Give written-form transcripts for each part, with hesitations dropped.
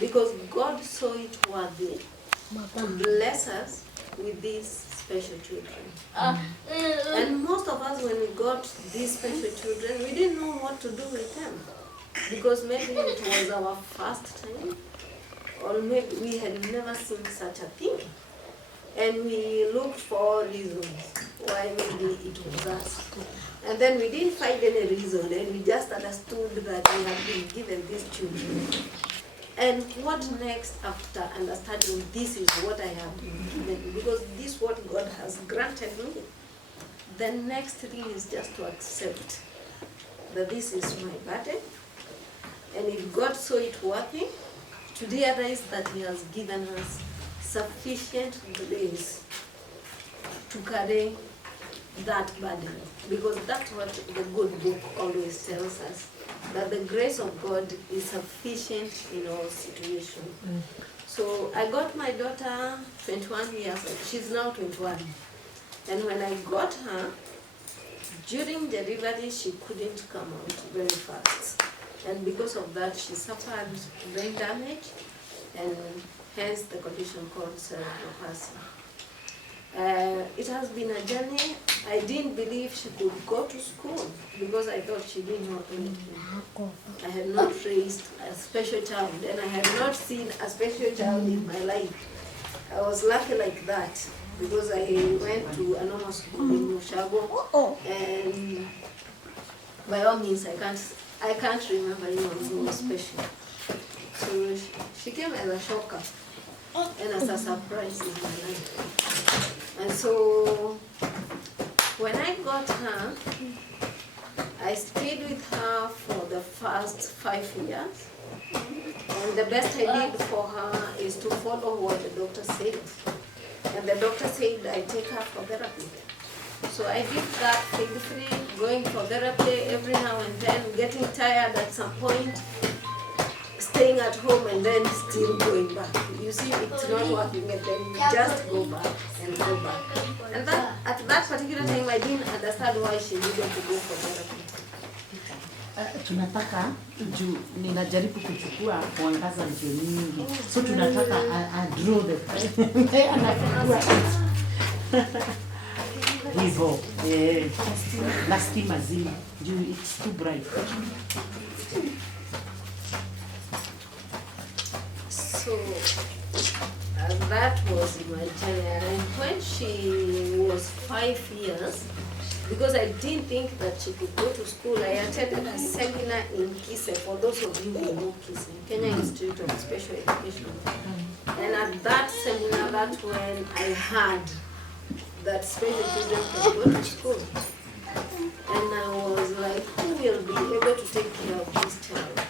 because God saw it worthy to bless us with these special children. And most of us, when we got these special children, we didn't know what to do with them, because maybe it was our first time, or maybe we had never seen such a thing. And we looked for reasons why maybe it was us. And then we didn't find any reason, and we just understood that we had been given these children. And what next after understanding this is what I have been given, because this is what God has granted me. The next thing is just to accept that this is my burden. And if God saw it worthy, to realize that He has given us sufficient grace to carry that burden, because that's what the good book always tells us, that the grace of God is sufficient in all situations. So I got my daughter 21 years old. She's now 21. And when I got her, during delivery, she couldn't come out very fast. And because of that, she suffered brain damage, and hence the condition called cerebral palsy. It has been a journey. I didn't believe she could go to school because I thought she didn't know anything. I had not raised a special child, and I had not seen a special child in my life. I was lucky like that because I went to a normal school in Ushago, and by all means I can't remember anyone who was special. So she came as a shocker and as a surprise in my life. And so when I got her, I stayed with her for the first 5 years. And the best I did for her is to follow what the doctor said. And the doctor said I take her for therapy. So I did that faithfully, going for therapy every now and then, getting tired at some point, staying at home and then still going back. You see, it's not working, and then you just go back and go back. And that, at that particular time, I didn't understand why she needed to go for therapy. Tunataka juu ninajaribu kuchukua mwangaza ndio nyingi, so tunataka draw the anafungua hivyo na stima zima juu it's too bright. So that was my journey. And when she was 5 years, because I didn't think that she could go to school, I attended a seminar in Kise. For those of you who know Kise, Kenya Institute of Special Education. And at that seminar, that's when I heard that special children can go to school. And I was like, who will be able to take care of this child?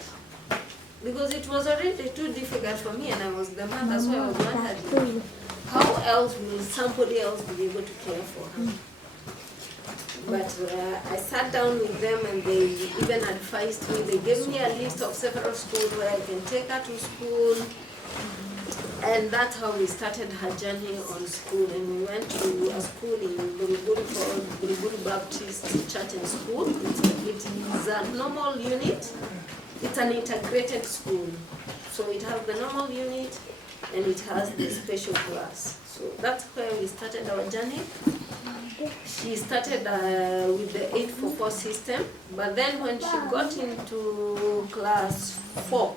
Because it was already too difficult for me, and I was the mother, so I was wondering, how else will somebody else be able to care for her? But I sat down with them, and they even advised me. They gave me a list of several schools where I can take her to school. And that's how we started her journey on school. And we went to a school in Buruburu called Buruburu Baptist Church and School. It is a normal unit. It's an integrated school. So it has the normal unit and it has the special class. So that's where we started our journey. She started with the 844 system, but then when she got into class 4,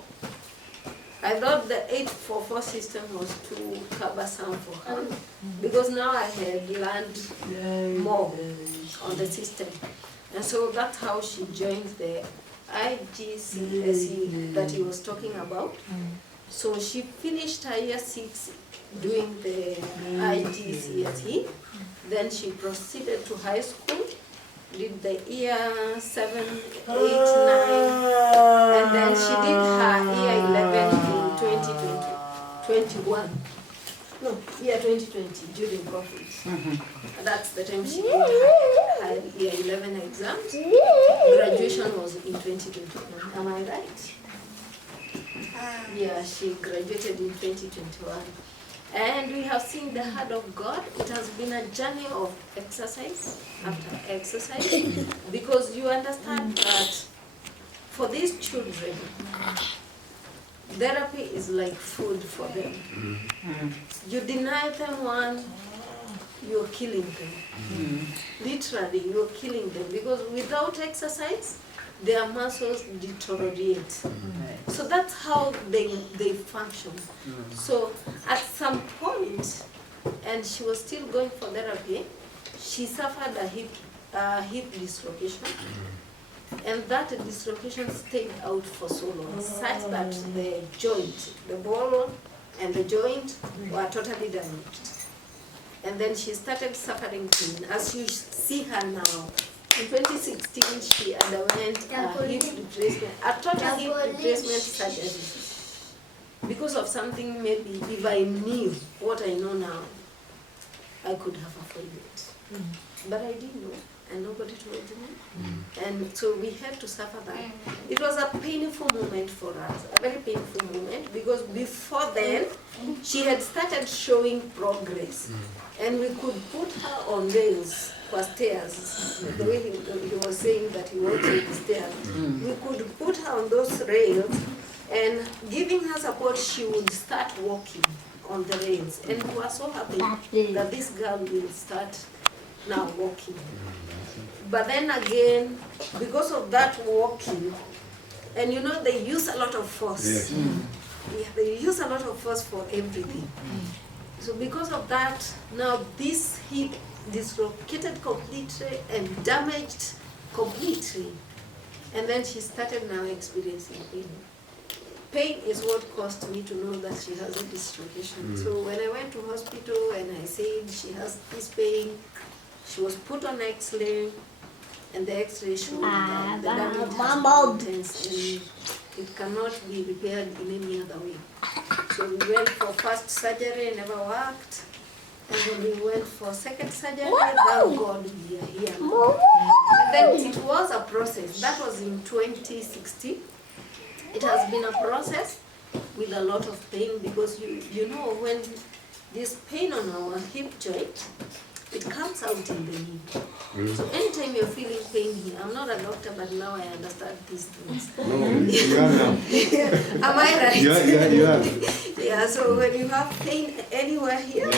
I thought the 844 system was too cumbersome for her, because now I had learned more on the system. And so that's how she joined the IGCSE that he was talking about. So she finished her year 6 doing the IGCSE. Then she proceeded to high school, did the year 7, 8, 9, and then she did her year 11 in 2021. No, year 2020 during COVID. That's the time she did her year 11 exams. Graduation was in 2021. Am I right? Yeah, she graduated in 2021. And we have seen the hand of God. It has been a journey of exercise after exercise, because you understand that for these children, therapy is like food for them. You deny them one, you're killing them. Literally, you're killing them, because without exercise, their muscles deteriorate. So that's how they function. So at some point, and she was still going for therapy, she suffered a hip dislocation. And that dislocation stayed out for so long, such that the joint, the bone and the joint were totally damaged. And then she started suffering pain. As you see her now, in 2016 she underwent a hip replacement, a total hip replacement surgery. Because of something, maybe if I knew what I know now, I could have avoided it. But I didn't know, and nobody told me. And so we had to suffer that. It was a painful moment for us, a very painful moment, because before then, she had started showing progress. And we could put her on rails for stairs. The way he was saying that he walks with the stairs. We could put her on those rails, and giving her support, she would start walking on the rails. And we were so happy that this girl will start now walking. But then again, because of that walking, and you know they use a lot of force. Yes. Yeah, they use a lot of force for everything. So because of that, now this hip dislocated completely and damaged completely. And then she started now experiencing pain. Pain is what caused me to know that she has a dislocation. So when I went to hospital and I said she has this pain, she was put on X-ray, and the X-ray showed that the damage has been intense and it cannot be repaired in any other way. So we went for first surgery, never worked. And when we went for second surgery, thank God we are here. And then it was a process. That was in 2016. It has been a process with a lot of pain, because you know when this pain on our hip joint, it comes out in the knee. So anytime you're feeling pain here, I'm not a doctor, but now I understand these things. No, you are now. Am I right? Yeah, you are. Yeah, so when you have pain anywhere here,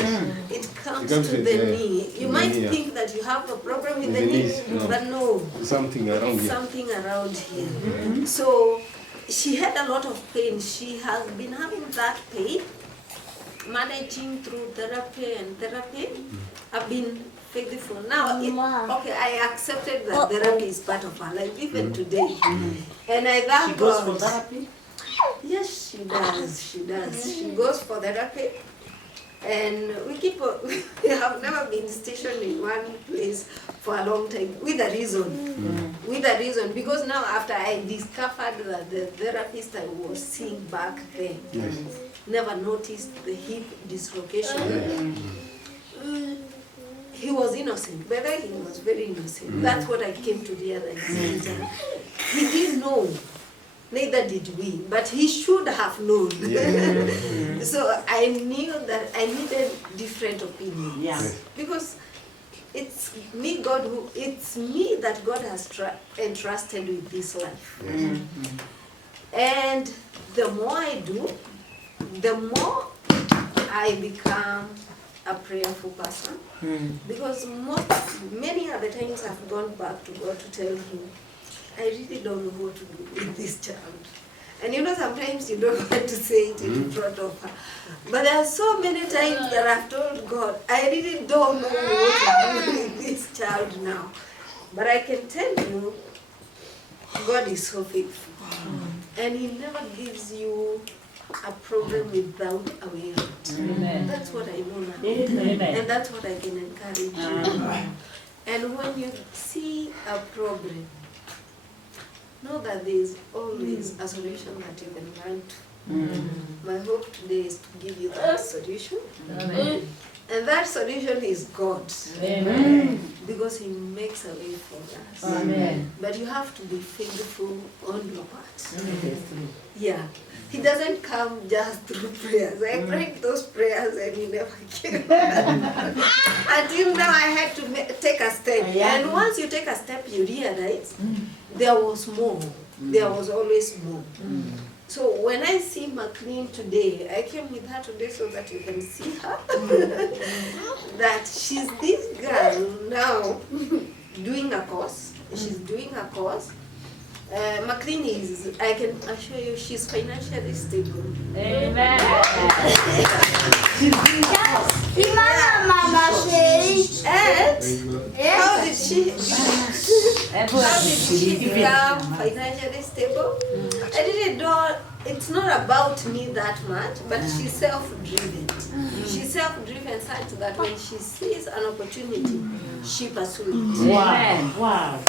it comes to the knee. You might think that you have a problem with the knee, but no. Something around here. Something around here. So she had a lot of pain. She has been having that pain, managing through therapy and therapy. I've been faithful. Now, okay, I accepted that therapy is part of her life, even today. And I thank She goes God. for therapy? Yes, she does. She does. She goes for therapy. And we have never been stationed in one place for a long time, with a reason. With a reason, because now after I discovered that the therapist I was seeing back then never noticed the hip dislocation. He was innocent, but he was very innocent. That's what I came to realize. He didn't know, neither did we, but he should have known. So I knew that I needed different opinions. Because it's me that God has entrusted with this life. And the more I do, the more I become a prayerful person. Because many other times I've gone back to God to tell him, I really don't know what to do with this child. And you know, sometimes you don't want to say it in front of her. But there are so many times that I've told God, I really don't know what to do with this child now. But I can tell you, God is so faithful. And he never gives you a problem without a way out. That's what I know now. And that's what I can encourage you. And when you see a problem, know that there is always a solution that you can run to. My hope today is to give you that solution. And that solution is God. Because he makes a way for us. But you have to be faithful on your part. Yeah. He doesn't come just through prayers. I prayed those prayers and he never came. Until now I had to take a step. And once you take a step, you realize there was more. There was always more. So when I see McLean today, I came with her today so that you can see her. That she's this girl now doing a course. She's doing a course. McLean is, I can assure you, she's financially stable. Amen. And how did she become financially stable? I didn't know, it's not about me that much, but she's self-driven. She's self-driven such that when she sees an opportunity, she pursues it. Wow.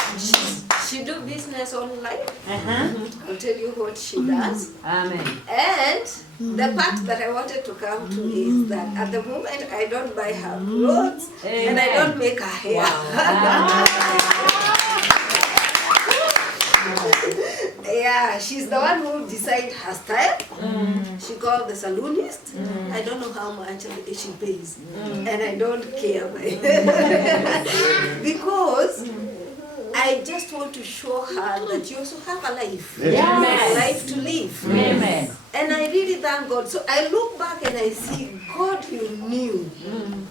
She do business online. I'll tell you what she does. Amen. And the part that I wanted to come to is that at the moment I don't buy her clothes and I don't make her hair. Yeah, she's the one who decides her style. She called the salonist. I don't know how much she pays. And I don't care. Because I just want to show her that you also have a life. Yes. A life to live. Amen. And I really thank God. So I look back and I see, God, you knew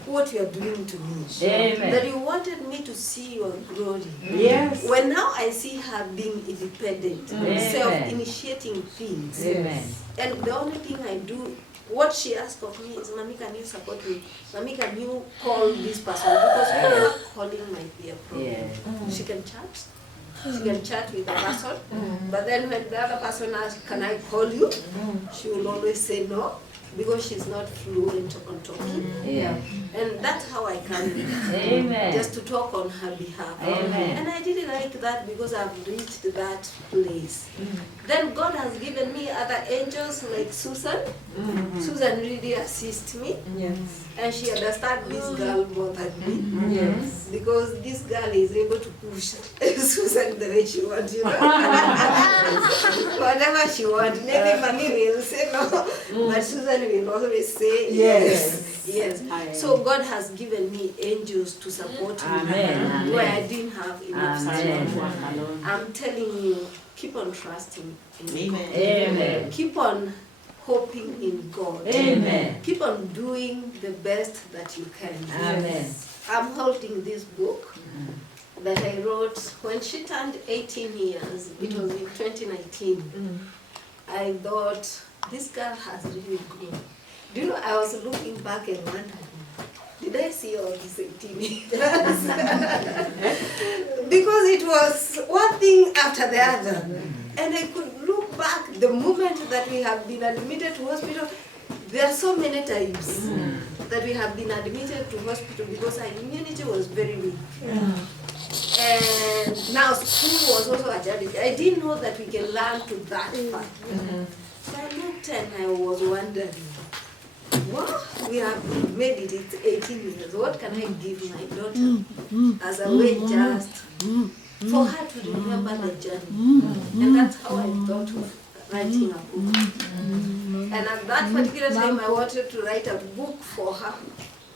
what you are doing to me. Amen. That you wanted me to see your glory. Yes. When now I see her being independent, self-initiating things. Amen. And the only thing I do, what she asked of me is, Mommy, can you support me? Mommy, can you call this person? Because her calling might be a problem. Yeah. She can chat. She can chat with the person. But then when the other person asks, can I call you? She will always say no, because she's not fluent on talking. Yeah. And that's how I come in. Amen. Just to talk on her behalf. Amen. And I really like that because I've reached that place. Then God has given me other angels like Susan. Susan really assists me. Yes. And she understands this girl more than me. Yes. Because this girl is able to push Susan the way she wants, you know. Whatever she wants. Maybe Mommy will say no, but Susan will always say yes. Yes. So God has given me angels to support me. Amen. Where I didn't have enough Amen. support. I'm telling you, keep on trusting in God. Amen. Keep on hoping in God. Amen. Keep on doing the best that you can. Amen. I'm holding this book that I wrote when she turned 18 years. It was in 2019. I thought, this girl has really grown. Do you know, I was looking back and wondering, did I see all these 18 years? Because it was one thing after the other. And I could look back the moment that we have been admitted to hospital. There are so many times that we have been admitted to hospital because our immunity was very weak. And now school was also a challenge. I didn't know that we can learn to that far. So I looked and I was wondering, well, we have made it, it's 18 years. What can I give my daughter as a way just for her to remember the journey? And that's how I thought of writing a book. And at that particular time, I wanted to write a book for her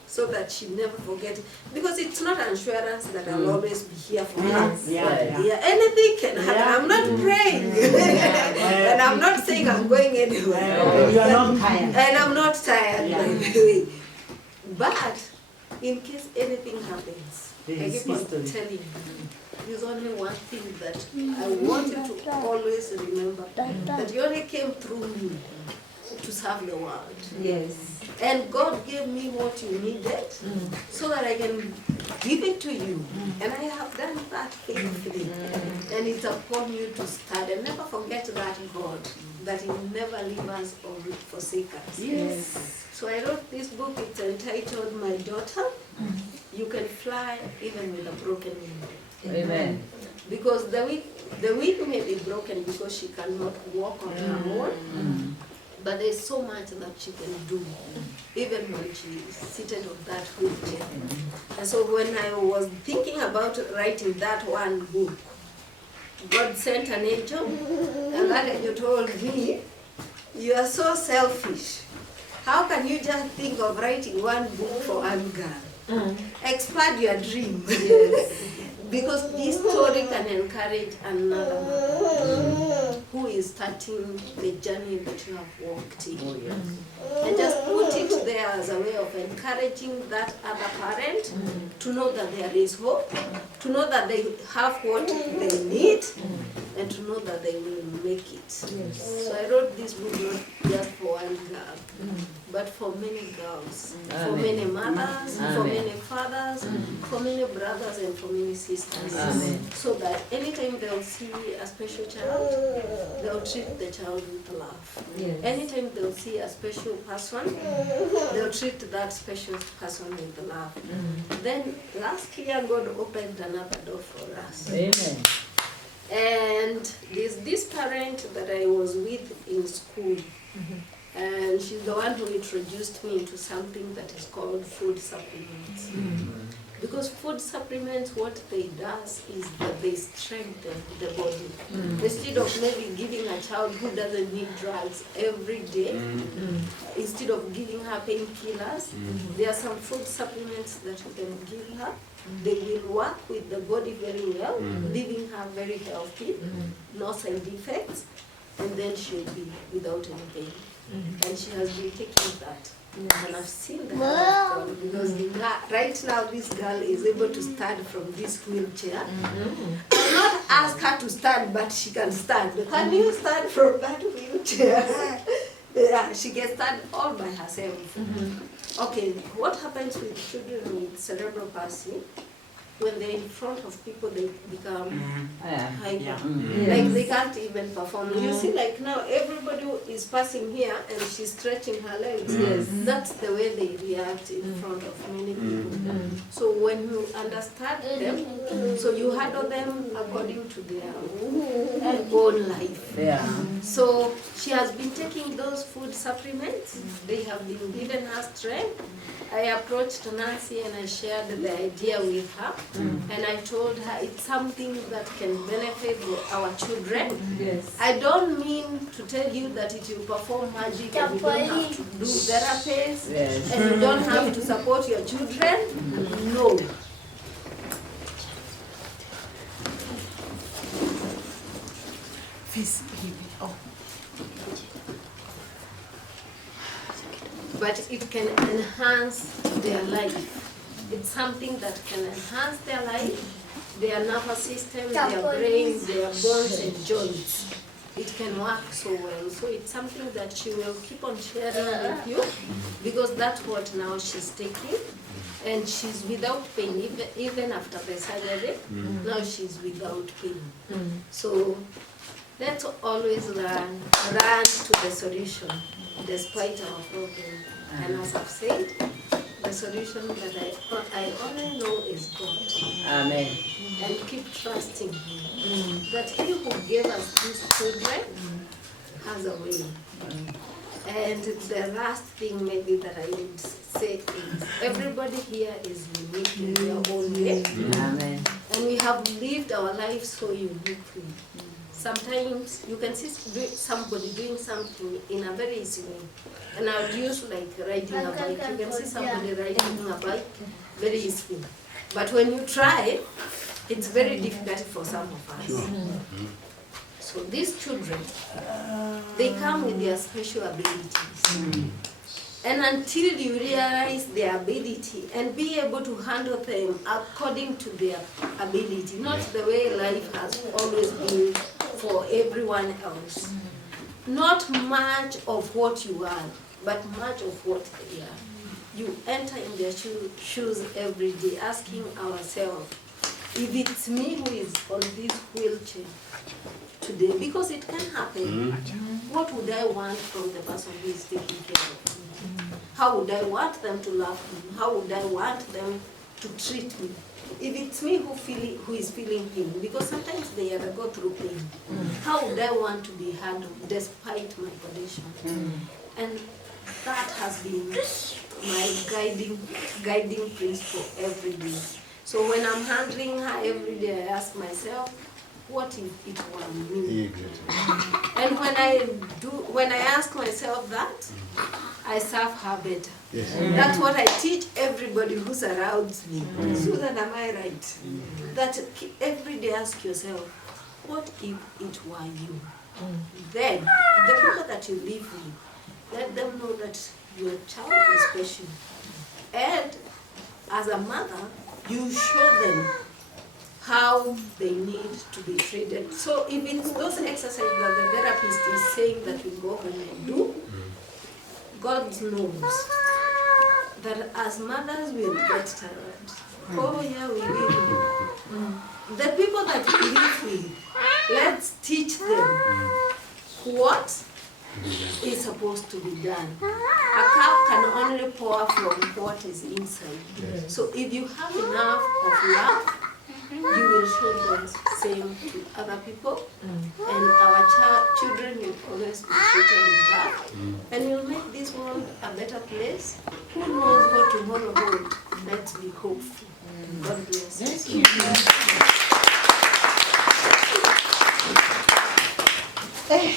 so that she never forget it. Because it's not assurance that I'll always be here for her. Yeah, anything can happen. I'm not praying. And I'm not saying I'm going anywhere. You are not tired. And I'm not tired, by the way. But in case anything happens, I keep on telling you, there's only one thing that I want you to always remember, that you only came through me to serve the world. Yes. And God gave me what you needed so that I can give it to you. And I have done that faithfully. And it's upon you to start. And never forget that God, that He will never leave us or forsake us. Yes. So I wrote this book, it's entitled My Daughter, You Can Fly Even with a Broken Wing. Amen. Because the wing may be broken because she cannot walk on her own. But there's so much that she can do, even when she is seated on that wheelchair. And so when I was thinking about writing that one book, God sent an angel, and that angel told me, you are so selfish. How can you just think of writing one book for one girl? Expand your dream. Because this story can encourage another mother who is starting the journey that you have walked in. And just put it there as a way of encouraging that other parent to know that there is hope, to know that they have what they need, and to know that they will make it. So I wrote this book not just for one girl, but for many girls, for many mothers, for many fathers, for many brothers, and for many sisters. So that anytime they'll see a special child, they'll treat the child with love. Anytime they'll see a special person, they'll treat that special person with love. Then last year God opened another door for us. Amen. And there's this parent that I was with in school. And she's the one who introduced me into something that is called food supplements. Because food supplements, what they does is that they strengthen the body. Instead of maybe giving a child who doesn't need drugs every day, instead of giving her painkillers, there are some food supplements that you can give her. They will work with the body very well, leaving her very healthy, no side effects, and then she'll be without any pain. And she has been taking that. And I've seen the hand of God, because right now this girl is able to stand from this wheelchair. I'll not ask her to stand, but she can stand. Can you stand from that wheelchair? Yeah, she can stand all by herself. Okay, what happens with children with cerebral palsy? When they're in front of people, they become hyper. Like they can't even perform. You see, like now, everybody is passing here and she's stretching her legs. That's the way they react in front of many people. So when you understand them, so you handle them according to their own life. So she has been taking those food supplements. They have been giving her strength. I approached Nancy and I shared the idea with her. And I told her it's something that can benefit our children. I don't mean to tell you that it will perform magic and you don't have to do therapies and you don't have to support your children. No. But it can enhance their life. It's something that can enhance their life, their nervous system, their brain, their bones and joints. It can work so well. So it's something that she will keep on sharing with you, because that's what now she's taking. And she's without pain, even after the surgery. Now she's without pain. So let's always run to the solution, despite our problem. And as I've said, the solution that I only know is God. Amen. And keep trusting Him. That He who gave us these children has a way. And the last thing maybe that I would say is everybody here is unique in their own way. Amen. And we have lived our lives so uniquely. Sometimes you can see somebody doing something in a very easy way. And I would use like riding a bike. You can see somebody riding a bike very easily. But when you try, it's very difficult for some of us. So these children, they come with their special abilities. And until you realize their ability and be able to handle them according to their ability, not the way life has always been for everyone else. Not much of what you are, but much of what they are. You enter in their shoes every day, asking ourselves, if it's me who is on this wheelchair today, because it can happen, what would I want from the person who is taking care of me? How would I want them to love me? How would I want them to treat me? If it's me who is feeling pain, because sometimes they ever go through pain, how would I want to be handled despite my condition? And that has been my guiding principle every day. So when I'm handling her every day, I ask myself, what if it were me? And when I ask myself that, I serve her better. Yes. That's what I teach everybody who surrounds me. Susan, am I right? That every day ask yourself, what if it were you? Then, the people that you live with, let them know that your child is special. And as a mother, you show them how they need to be treated. So if it's those exercises that the therapist is saying that we go home and do, God knows that as mothers we will get tired. Oh yeah, we will. The people that we live with, let's teach them what is supposed to be done. A cup can only pour from what is inside. So if you have enough of love, you will show the same to other people, and our children will always be treated in love, and you'll make this world a better place. Who knows what tomorrow holds? Let's be hopeful. God bless us. Thank you.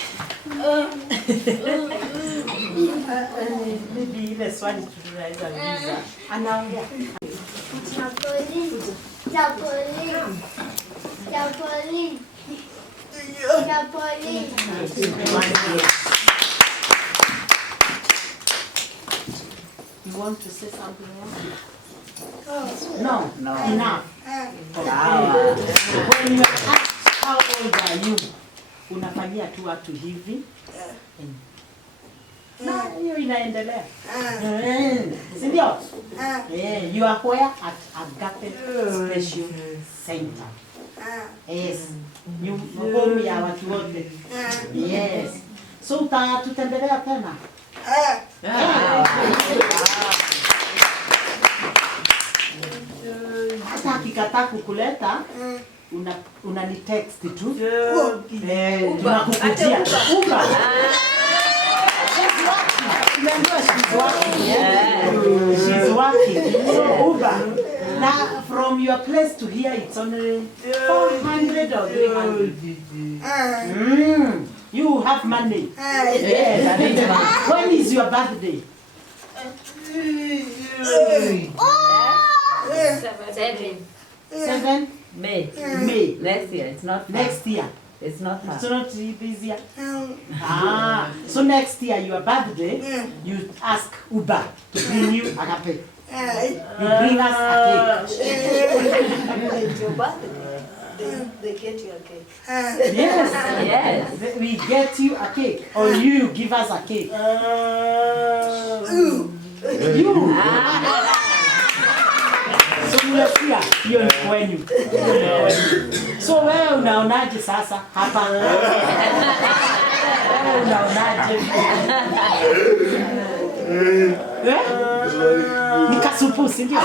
Maybe ile swali tunaweza uliza. Anaongea. You want to say something else? No, enough. When you ask how old are you, unafanyia tu watu hivi. Na hiyo inaendelea. Si ndio? You are where at Agape Special Center. Yes. You home ya watu wote. Yes. So tutatembelea tena. Hata akikataa kukuleta unani text tu. Tunakukujia. Uba. She's working. So Uber. Now from your place to here it's only 400 or 300. You have money. Yes. When is your birthday? 7 May. May. Next year. It's not Next year. It's not her. It's not this year. So next year your birthday, you ask Uber to bring you Agape. You bring us a cake. Your birthday, they get you a cake. Yes. Yes. We get you a cake, or you give us a cake. You. So unasikia hiyo ni kwenu. So wewe unaonaje sasa hapa? Wewe unaonaje? Nikasupu, si ndio?